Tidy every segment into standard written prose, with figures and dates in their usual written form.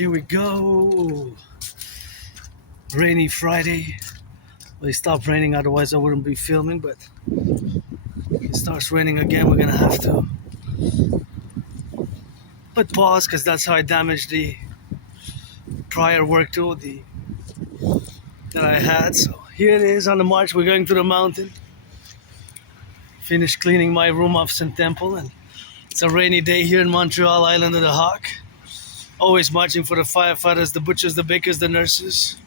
Here we go. Rainy Friday. Well, it stopped raining, otherwise I wouldn't be filming, but if it starts raining again, we're gonna have to put pause because that's how I damaged the prior work tool that I had. So here it is on the march. We're going to the mountain. Finished cleaning my room off St. Temple, and it's a rainy day here in Montreal, Island of the Hawk. Always marching for the firefighters, the butchers, the bakers, the nurses,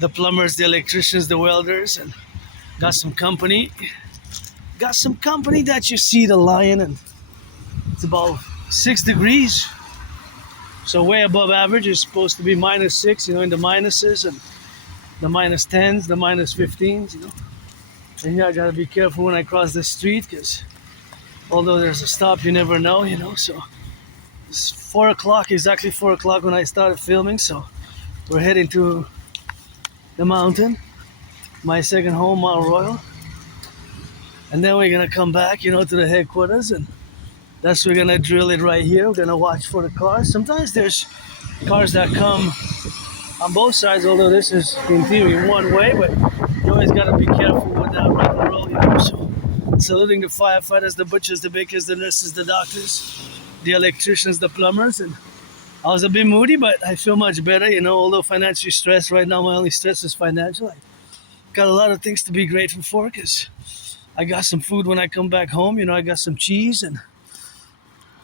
the plumbers, the electricians, the welders, and got some company. Got some company that you see the lion, and it's about 6 degrees. So way above average. It's supposed to be -6, in the minuses, and the -10s, the -15s, And here I gotta be careful when I cross the street, because although there's a stop, you never know, So it's 4 o'clock, exactly 4 o'clock when I started filming. So we're heading to the mountain, my second home, Mount Royal. And then we're gonna come back, to the headquarters, and that's we're gonna drill it right here. We're gonna watch for the cars. Sometimes there's cars that come on both sides, although this is in theory one way, but you always gotta be careful with that Rock&Roll, So saluting the firefighters, the butchers, the bakers, the nurses, the doctors, the electricians, the plumbers. And I was a bit moody, but I feel much better, although financially stressed right now. My only stress is financial. I got a lot of things to be grateful for, because I got some food when I come back home. I got some cheese, and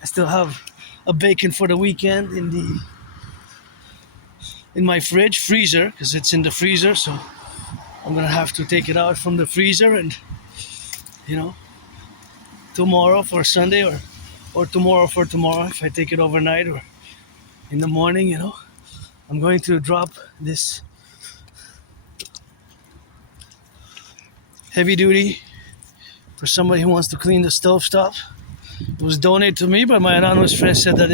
I still have a bacon for the weekend in my freezer, because it's in the freezer. So I'm gonna have to take it out from the freezer, and tomorrow for Sunday, or tomorrow for tomorrow, if I take it overnight or in the morning, I'm going to drop this heavy duty for somebody who wants to clean the stovetop. It was donated to me, but my anonymous friend said that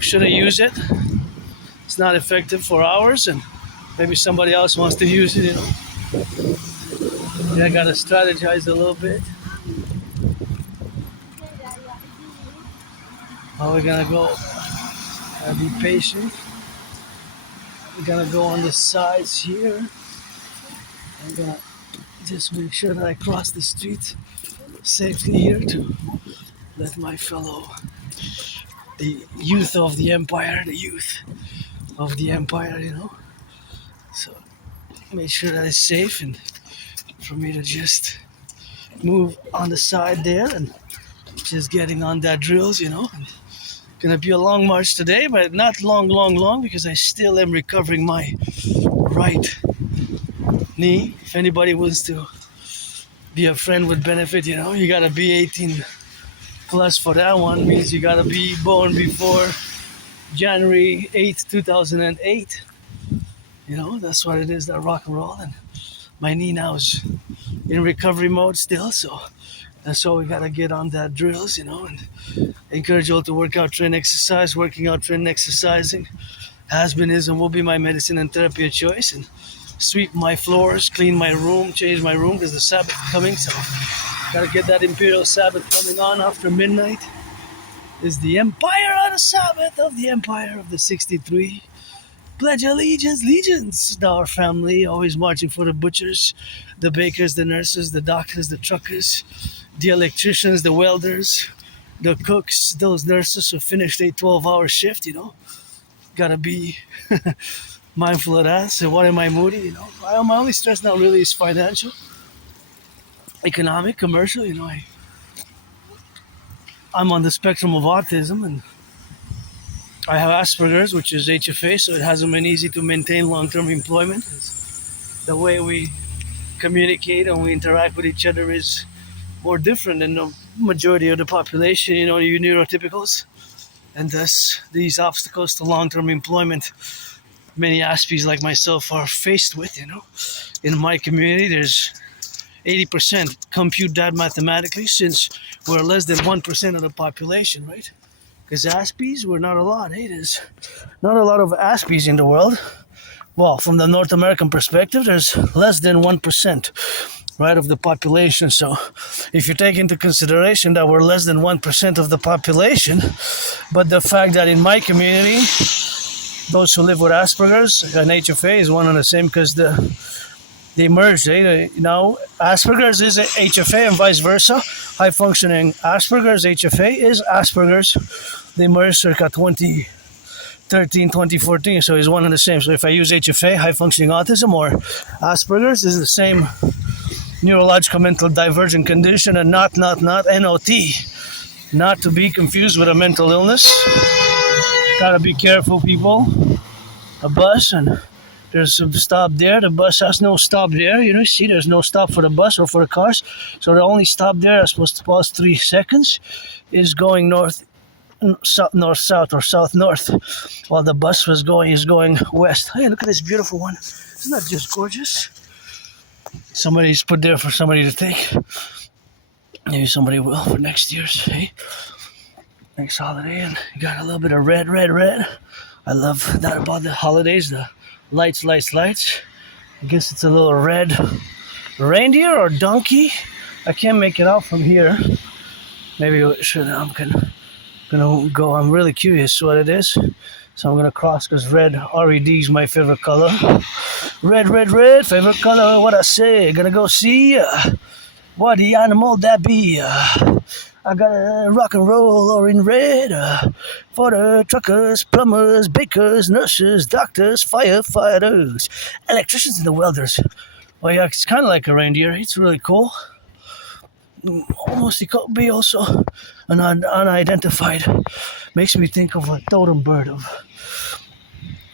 shouldn't use it. It's not effective for hours, and maybe somebody else wants to use it, Yeah, I gotta strategize a little bit. How we're gonna go? Gotta be patient. We're gonna go on the sides here. I'm gonna just make sure that I cross the street safely here to let my fellow, the youth of the empire, So make sure that it's safe, and for me to just move on the side there and just getting on that drills, And gonna be a long march today, but not long, because I still am recovering my right knee. If anybody wants to be a friend with benefit, you gotta be 18 plus for that one. Means you gotta be born before January 8th, 2008. That's what it is, that Rock&Roll. And my knee now is in recovery mode still, so that's why we gotta get on that drills, and encourage you all to work out, train, exercise. Working out, train, exercising has been, is, and will be my medicine and therapy of choice. And sweep my floors, clean my room, change my room, because the Sabbath coming, so gotta get that Imperial Sabbath coming on after midnight. Is the Empire on the Sabbath of the Empire of the 63. Pledge allegiance, legions to our family, always marching for the butchers, the bakers, the nurses, the doctors, the truckers, the electricians, the welders, the cooks, those nurses who finished a 12-hour shift, Gotta be mindful of that. So what am I moody? My only stress now really is financial, economic, commercial. I'm on the spectrum of autism, and I have Asperger's, which is HFA, so it hasn't been easy to maintain long-term employment. The way we communicate and we interact with each other is more different than the majority of the population, you neurotypicals. And thus, these obstacles to long-term employment, many Aspies like myself are faced with, In my community, there's 80%. Compute that mathematically, since we're less than 1% of the population, right? Because Aspies, we're not a lot. There's not a lot of Aspies in the world. Well, from the North American perspective, there's less than 1%, right, of the population. So if you take into consideration that we're less than 1% of the population, but the fact that in my community, those who live with Asperger's and HFA is one and the same because they merge. Now, Asperger's is HFA and vice versa. High functioning Asperger's, HFA is Asperger's. They merged circa 2013, 2014, so it's one and the same. So if I use HFA, high functioning autism, or Asperger's, is the same neurological mental divergent condition, and not NOT. Not to be confused with a mental illness. Gotta be careful, people. A bus, and there's a stop there. The bus has no stop there. You know, see, there's no stop for the bus or for the cars. So the only stop there is supposed to pause 3 seconds is going north, south, or south north, while the bus is going west. Hey, look at this beautiful one. Isn't that just gorgeous? Somebody's put there for somebody to take. Maybe somebody will for next year's, hey? Next holiday, and you got a little bit of red. I love that about the holidays, the lights. I guess it's a little red reindeer or donkey. I can't make it out from here. Maybe I'm gonna go. I'm really curious what it is. So I'm gonna cross because red, RED is my favorite color. Red, favorite color. What I say? Gonna go see what the animal that be. I got a rock and roll or in red for the truckers, plumbers, bakers, nurses, doctors, firefighters, electricians, and the welders. Well, yeah, it's kind of like a reindeer. It's really cool. Almost, it could be also an unidentified. Makes me think of a totem bird of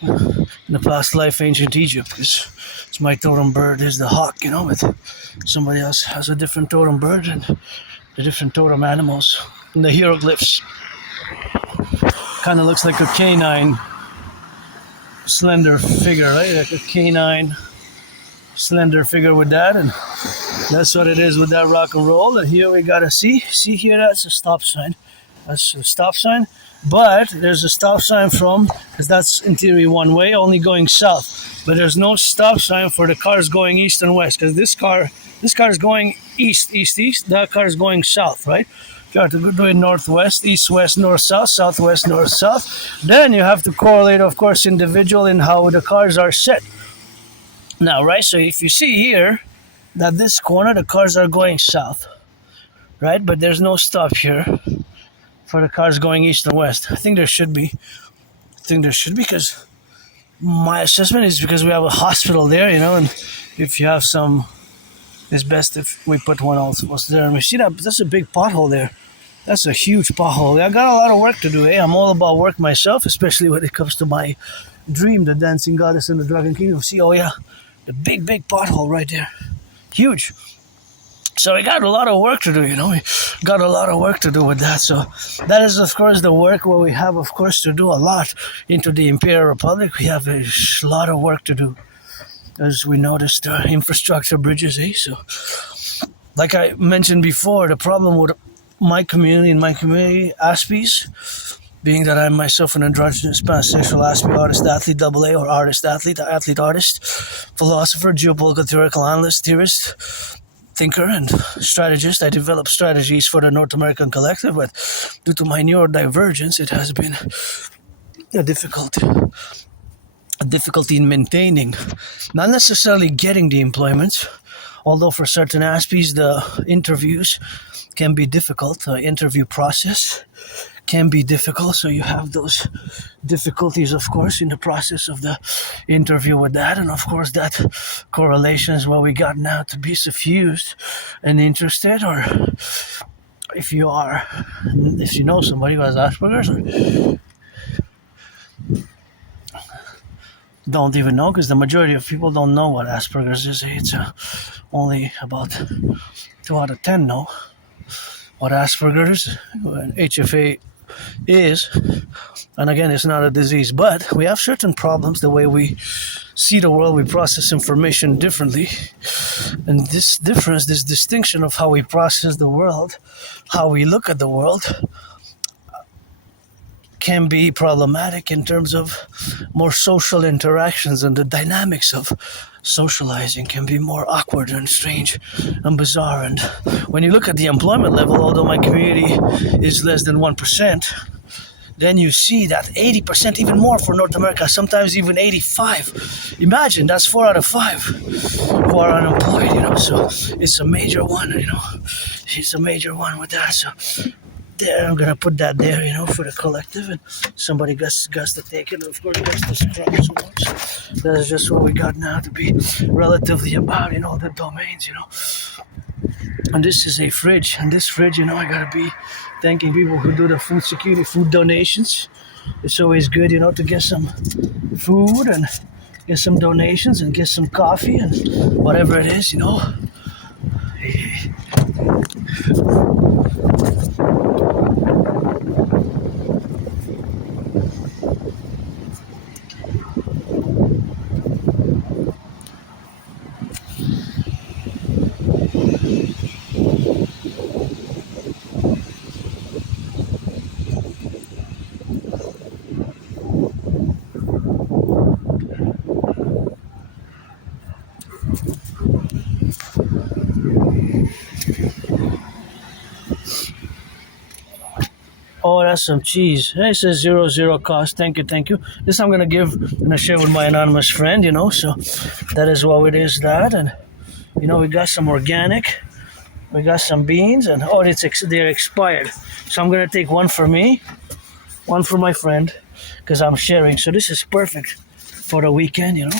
in the past life, ancient Egypt. Because it's my totem bird is the hawk, you know, but somebody else has a different totem bird and the different totem animals and the hieroglyphs. Kind of looks like a canine slender figure, right? Like a canine slender figure with that, and that's what it is with that rock and roll. And here we gotta see here, that's a stop sign. That's a stop sign, but there's a stop sign because that's in theory one way, only going south. But there's no stop sign for the cars going east and west, because this car is going east. That car is going south, right? You have to do it northwest, east, west, north, south, southwest, north, south. Then you have to correlate, of course, individual in how the cars are set. Now, right, so if you see here that this corner, the cars are going south, right? But there's no stop here for the cars going east and west. I think there should be because my assessment is because we have a hospital there, you know, and if you have some, it's best if we put one also there. And we see that's a big pothole there. That's a huge pothole. I got a lot of work to do, eh? I'm all about work myself, especially when it comes to my dream, the dancing goddess in the Dragon Kingdom. See, oh yeah, the big pothole right there. Huge. So we got a lot of work to do, you know. We got a lot of work to do with that. So that is, of course, the work where we have, of course, to do a lot into the Imperial Republic. We have a lot of work to do. As we noticed, infrastructure, bridges, eh? So, like I mentioned before, the problem with my community, Aspies, being that I'm myself an androgynous pansexual Aspie artist, athlete, AA, or artist, athlete, artist, philosopher, geopolitical theoretical analyst, theorist, thinker, and strategist. I develop strategies for the North American Collective, but due to my neurodivergence, it has been a difficulty in maintaining, not necessarily getting the employment, although for certain Aspies, the interviews can be difficult. The interview process can be difficult, so you have those difficulties, of course, in the process of the interview with that, and of course that correlation is what we got now to be suffused and interested, or if you know somebody who has Asperger's, or don't even know, because the majority of people don't know what Asperger's is. It's only about 2 out of 10 know what Asperger's and HFA is. And again, it's not a disease, but we have certain problems. The way we see the world, we process information differently, and this difference, this distinction of how we process the world, how we look at the world, can be problematic in terms of more social interactions, and the dynamics of socializing can be more awkward and strange and bizarre. And when you look at the employment level, although my community is less than 1%, then you see that 80%, even more for North America, sometimes even 85. Imagine, that's 4 out of 5 who are unemployed, so it's a major one, it's a major one with that. So there, I'm gonna put that there, for the collective, and somebody got to take it, of course, got to scrub so much. That's just what we got now to be relatively about, the domains, And this is a fridge, and this fridge, I gotta be thanking people who do the food security, food donations. It's always good, to get some food and get some donations and get some coffee and whatever it is, Oh, that's some cheese. Hey, it says 0 cost. Thank you, thank you. This I'm gonna give and I share with my anonymous friend, so that is what it is, that. And we got some organic, we got some beans, and they're expired. So I'm gonna take one for me, one for my friend, because I'm sharing. So this is perfect for the weekend,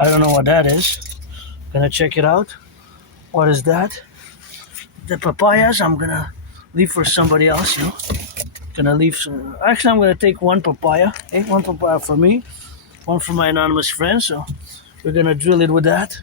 I don't know what that is. Gonna check it out. What is that? The papayas I'm gonna leave for somebody else, Gonna leave some. Actually, I'm gonna take one papaya. One papaya for me, one for my anonymous friend. So we're gonna drill it with that.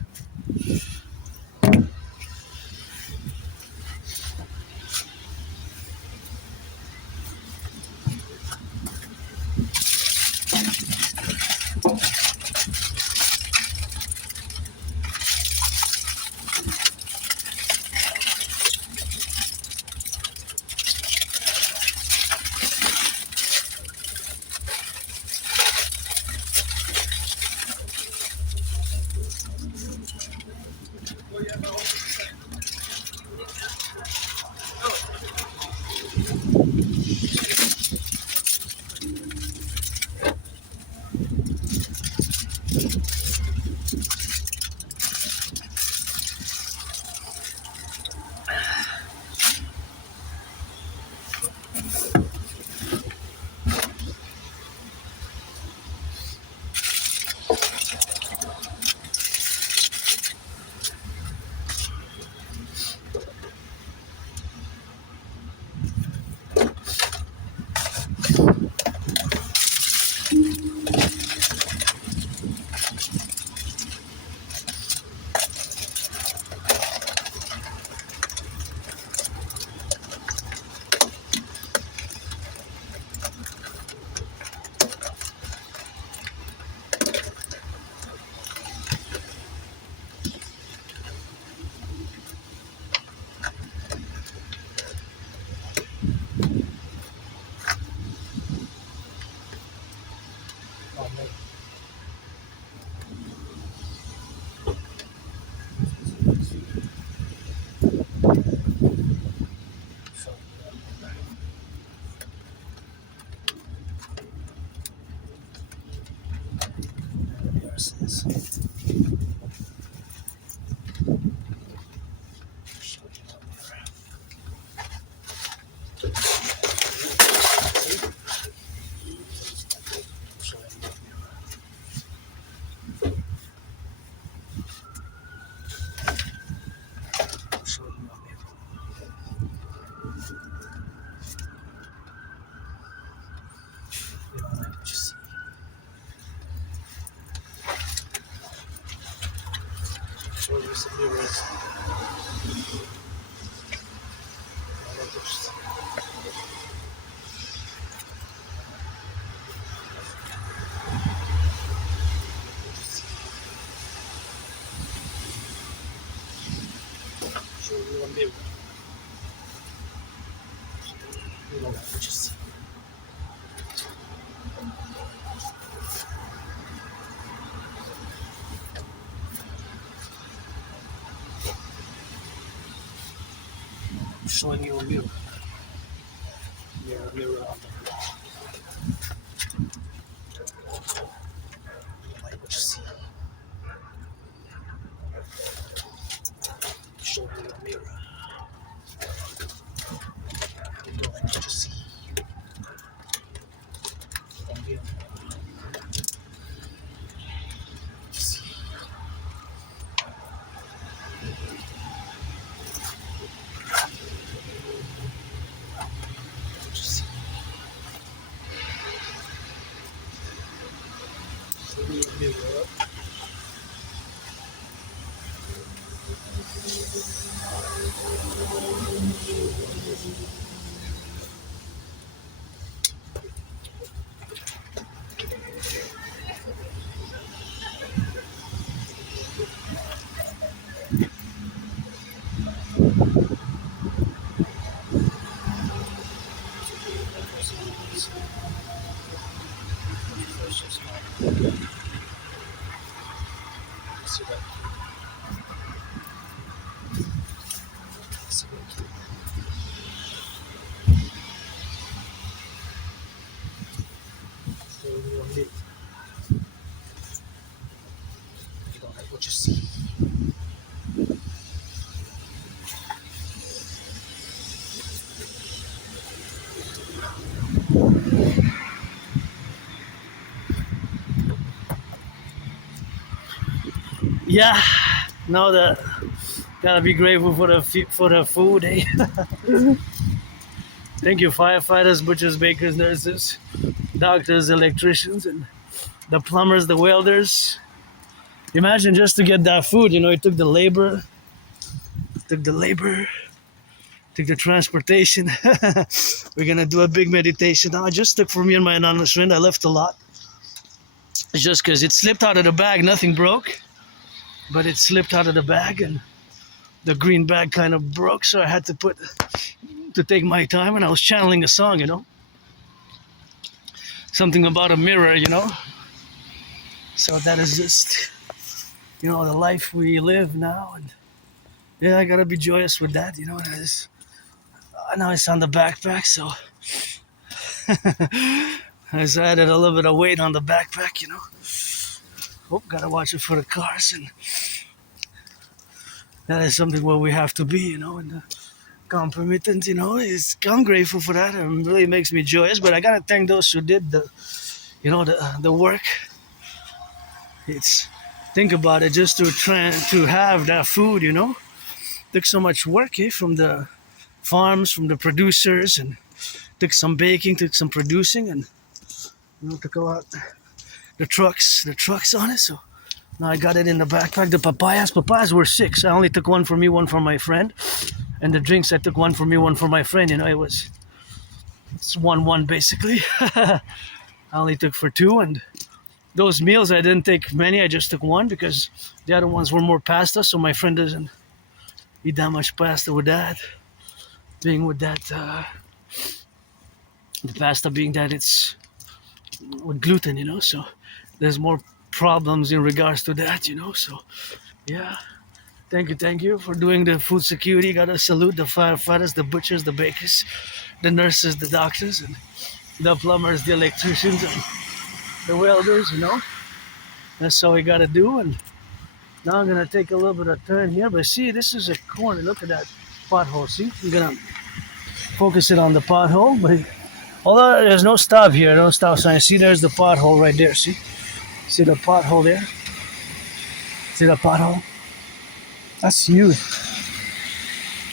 Showing you a mirror. Mirror on the wall. Yeah, now that gotta be grateful for the food. Eh? Thank you, firefighters, butchers, bakers, nurses, doctors, electricians, and the plumbers, the welders. Imagine just to get that food. It took the labor, took the labor, took the transportation. We're gonna do a big meditation now. I just took for me and my anonymous friend. I left a lot. It's just because it slipped out of the bag. Nothing broke, but it slipped out of the bag, and the green bag kind of broke. So I had to take my time, and I was channeling a song. Something about a mirror. So that is just, the life we live now, and yeah, I gotta be joyous with that. Now it's on the backpack, so I just added a little bit of weight on the backpack. Oh, gotta watch it for the cars, and that is something where we have to be, and compromittent, I'm grateful for that. It really makes me joyous, but I gotta thank those who did the work. It's, think about it, just to have that food, took so much work, from the farms, from the producers, and took some baking, took some producing, and took a lot. The trucks on it. So now I got it in the backpack. The papayas were 6. I only took one for me, one for my friend, and the drinks I took one for me, one for my friend. It's 1-1 basically. I only took for 2, and those meals I didn't take many. I just took one because the other ones were more pasta. So my friend doesn't eat that much pasta with that. Being with that, the pasta being that it's with gluten, so there's more problems in regards to that, so yeah. Thank you for doing the food security. Gotta salute the firefighters, the butchers, the bakers, the nurses, the doctors, and the plumbers, the electricians, and the welders, That's all we gotta do. And now I'm gonna take a little bit of turn here, but see, this is a corner. Look at that pothole. See, I'm gonna focus it on the pothole, but although there's no stop here, no stop sign. See, there's the pothole right there. See the pothole there? See the pothole? That's huge.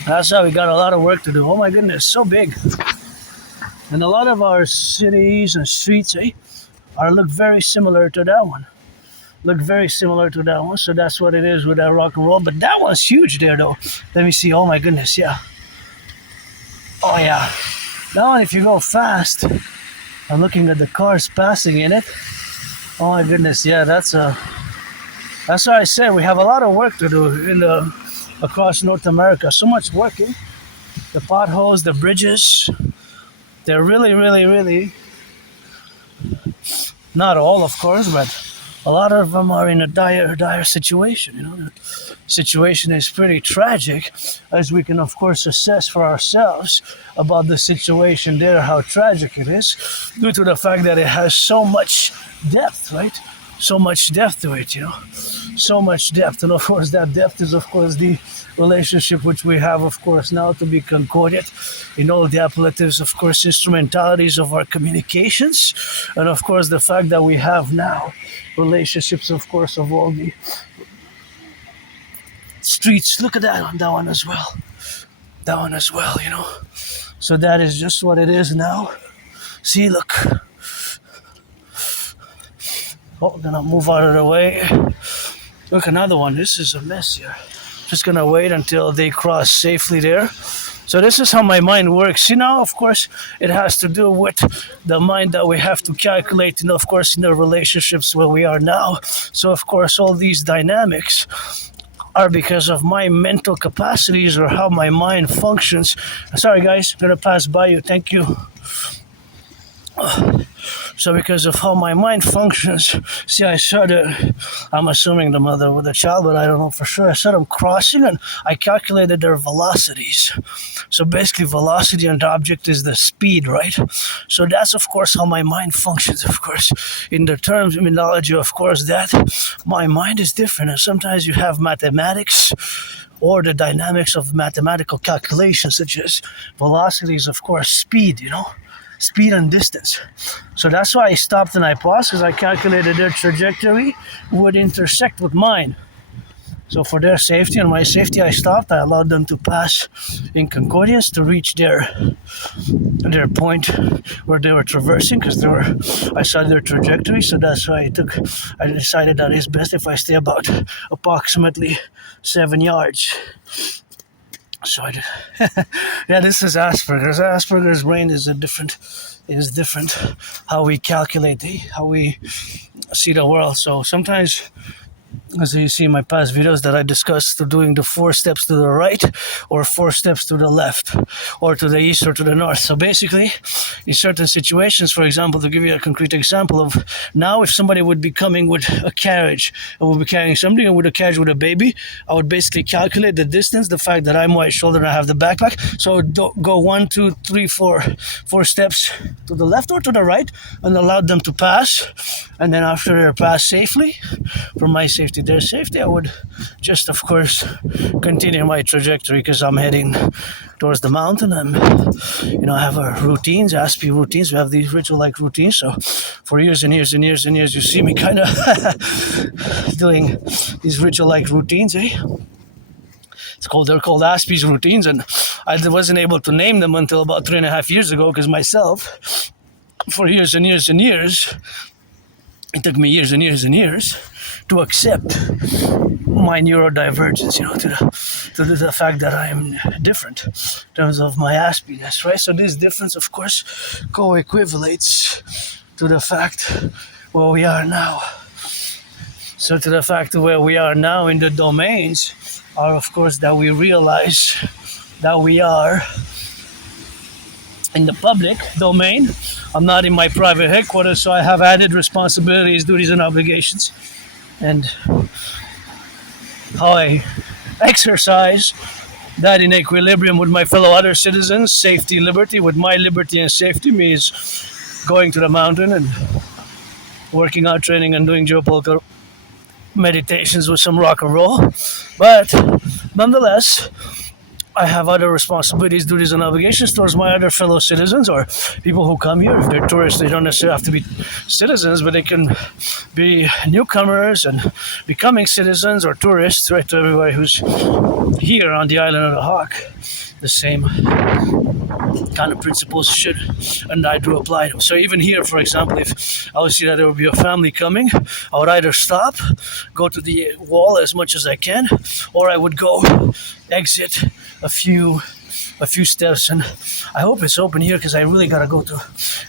That's how we got a lot of work to do. Oh my goodness, so big. And a lot of our cities and streets, look very similar to that one. So that's what it is with that rock and roll. But that one's huge there, though. Let me see. Oh my goodness, yeah. Oh yeah. Now, if you go fast, I'm looking at the cars passing in it. Oh my goodness, yeah, that's why I said we have a lot of work to do across North America. So much working. The potholes, the bridges, they're really, really, really, not all, of course, but a lot of them are in a dire situation. The situation is pretty tragic, as we can, of course, assess for ourselves about the situation there, how tragic it is, due to the fact that it has so much depth, right? So much depth to it, so much depth. And of course, that depth is, of course, the relationship which we have, of course, now to be concordant in all the appellatives, of course, instrumentalities of our communications. And of course, the fact that we have now relationships, of course, of all the streets. Look at that one as well. So that is just what it is now. See, look. Oh, gonna move out of the way. Look, another one. This is a mess here. Just gonna wait until they cross safely there. So this is how my mind works. Of course, it has to do with the mind that we have to calculate, of course, in the relationships where we are now. So, of course, all these dynamics are because of my mental capacities or how my mind functions. Sorry, guys, I'm gonna pass by you. Thank you. So because of how my mind functions, see, I saw I'm assuming the mother with the child, but I don't know for sure. I saw them crossing and I calculated their velocities. So basically velocity on the object is the speed, right? So that's of course how my mind functions, of course. In the terminology, of course, that my mind is different. And sometimes you have mathematics or the dynamics of mathematical calculations, such as velocities, of course, speed, speed and distance. So that's why I stopped and I paused, because I calculated their trajectory would intersect with mine. So for their safety and my safety, I stopped. I allowed them to pass in concordance to reach their point where they were traversing, because I saw their trajectory. So that's why I decided that it's best if I stay about approximately 7 yards. So I did. Yeah, this is Asperger's. Asperger's brain is different. How we calculate, how we see the world. So sometimes, as you see in my past videos that I discussed, doing the 4 steps to the right or 4 steps to the left or to the east or to the north. So basically, in certain situations, for example, to give you a concrete example of now, if somebody would be coming with a carriage and would be carrying somebody and with a carriage with a baby, I would basically calculate the distance, the fact that I'm white shouldered and I have the backpack. So I would go 1, 2, 3, 4 steps to the left or to the right and allow them to pass. And then after they're passed safely, for my safety, their safety, I would just, of course, continue my trajectory, because I'm heading towards the mountain. I have our routines, Aspiesque routines. We have these ritual-like routines. So for years and years and years and years, you see me kind of doing these ritual-like routines, eh? They're called Aspiesque routines, and I wasn't able to name them until about 3.5 years ago, because myself, for years and years and years, it took me years and years and years to accept my neurodivergence, to the fact that I am different in terms of my Aspiesque, right? So this difference, of course, co-equivalates to the fact where we are now. So to the fact of where we are now in the domains are, of course, that we realize that we are in the public domain. I'm not in my private headquarters, so I have added responsibilities, duties, and obligations. And how I exercise that in equilibrium with my fellow other citizens, safety, liberty, with my liberty and safety means going to the mountain and working out, training, and doing geopolitical meditations with some rock and roll. But nonetheless, I have other responsibilities, duties, and obligations towards my other fellow citizens or people who come here. If they're tourists, they don't necessarily have to be citizens, but they can be newcomers and becoming citizens or tourists, right? To everybody who's here on the island of the Hawk. The same kind of principles should and I do apply to. So even here, for example, if I would see that there would be a family coming, I would either stop, go to the wall as much as I can, or I would go exit a few steps. And I hope it's open here, because I really gotta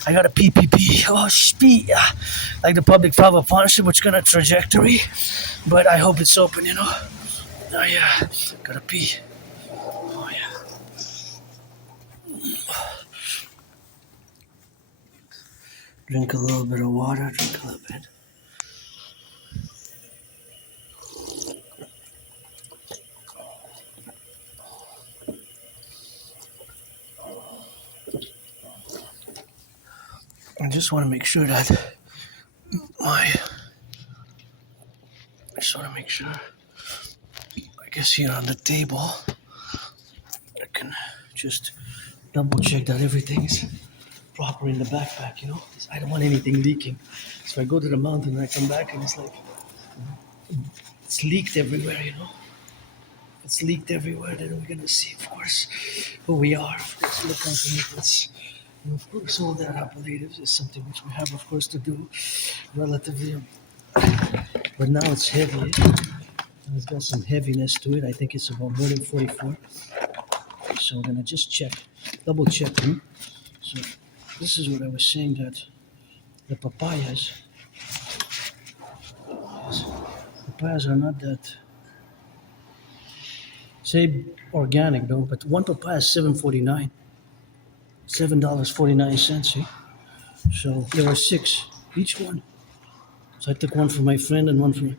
I gotta pee. Oh, speed. Like the public-private partnership, which kind of trajectory, but I hope it's open, Oh yeah, gotta pee. Oh yeah. Drink a little bit of water, drink a little bit. I just want to make sure that I guess here on the table, I can just double check that everything's proper in the backpack, I don't want anything leaking. So I go to the mountain and I come back and it's like, it's leaked everywhere, It's leaked everywhere. Then we're going to see, of course, who we are. Of course, look on commitments. And of course, all that appellatives is something which we have, of course, to do relatively but now it's heavy. It's got some heaviness to it. I think it's about more than 44. So I'm gonna just check, double check them. So this is what I was saying, that the papayas are not that, say, organic though, but one papaya is $7.49. $7.49, see? So there were 6 each one. So I took one for my friend and one for,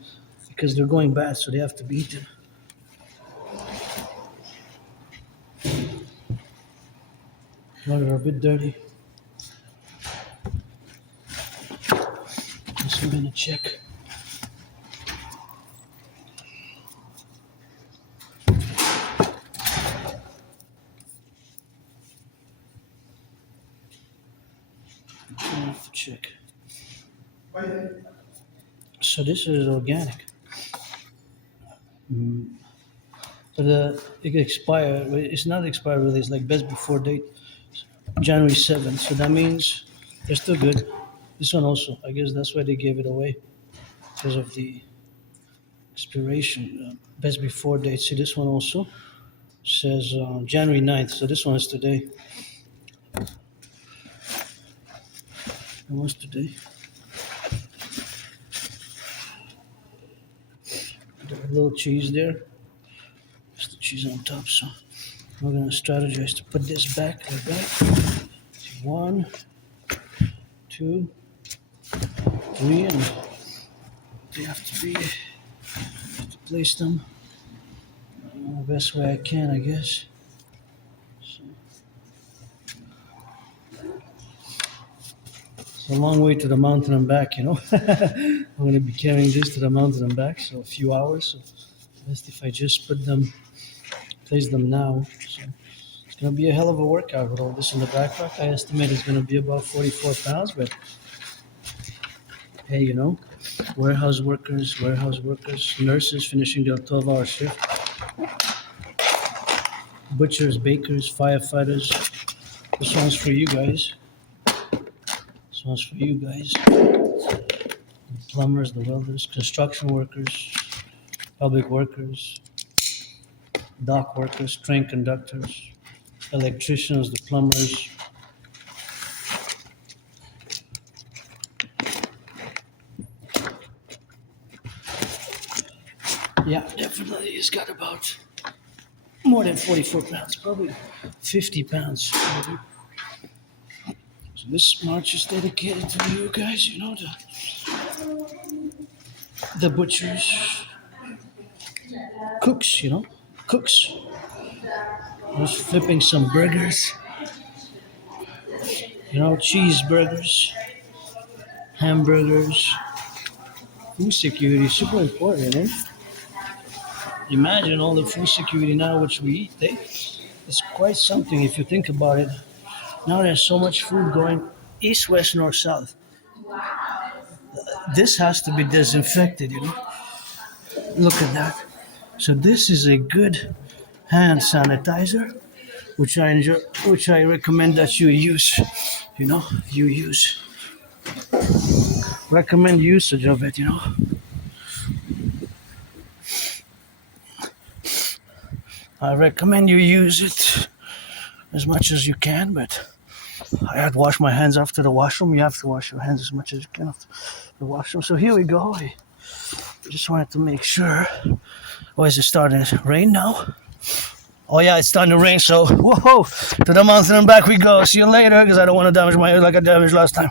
because they're going bad, so they have to be eaten. Well, they're a bit dirty. So I'm gonna check. I have to check. So this is organic. So it expired. It's not expired really. It's like best before date, January 7th. So that means they're still good. This one also. I guess that's why they gave it away, because of the expiration. Best before date. See, this one also says January 9th. So this one is today. It was today. A little cheese there. Just the cheese on top. So we're gonna strategize to put this back like that. 1, 2, 3, and they have to place them the best way I can, I guess. So, it's a long way to the mountain and back, you know. I'm going to be carrying this to the mountain and back, so a few hours. So best if I just place them now. So it's going to be a hell of a workout with all this in the backpack. I estimate it's going to be about 44 pounds, but hey, you know, warehouse workers, nurses finishing their 12-hour shift, butchers, bakers, firefighters. This one's for you guys. This one's for you guys. The plumbers, the welders, construction workers, public workers, dock workers, train conductors, electricians, the plumbers. Yeah, definitely. It's got about more than 44 pounds, probably 50 pounds. Maybe. So this march is dedicated to you guys, you know, the butchers, cooks, you know, cooks. Just flipping some burgers, you know, cheeseburgers, hamburgers. Food security is super important, eh? Imagine all the food security now which we eat, eh? It's quite something if you think about it. Now there's so much food going east, west, north, south. This has to be disinfected, you know. Look at that. So this is a good hand sanitizer, which I recommend that you use. You know, recommend usage of it, you know. I recommend you use it as much as you can, but I had to wash my hands after the washroom. You have to wash your hands as much as you can after the washroom. So here we go. I just wanted to make sure. Oh, is it starting to rain now? Oh yeah, it's starting to rain, so whoa, to the mountain and back we go. See you later, because I don't want to damage my hair like I damaged last time.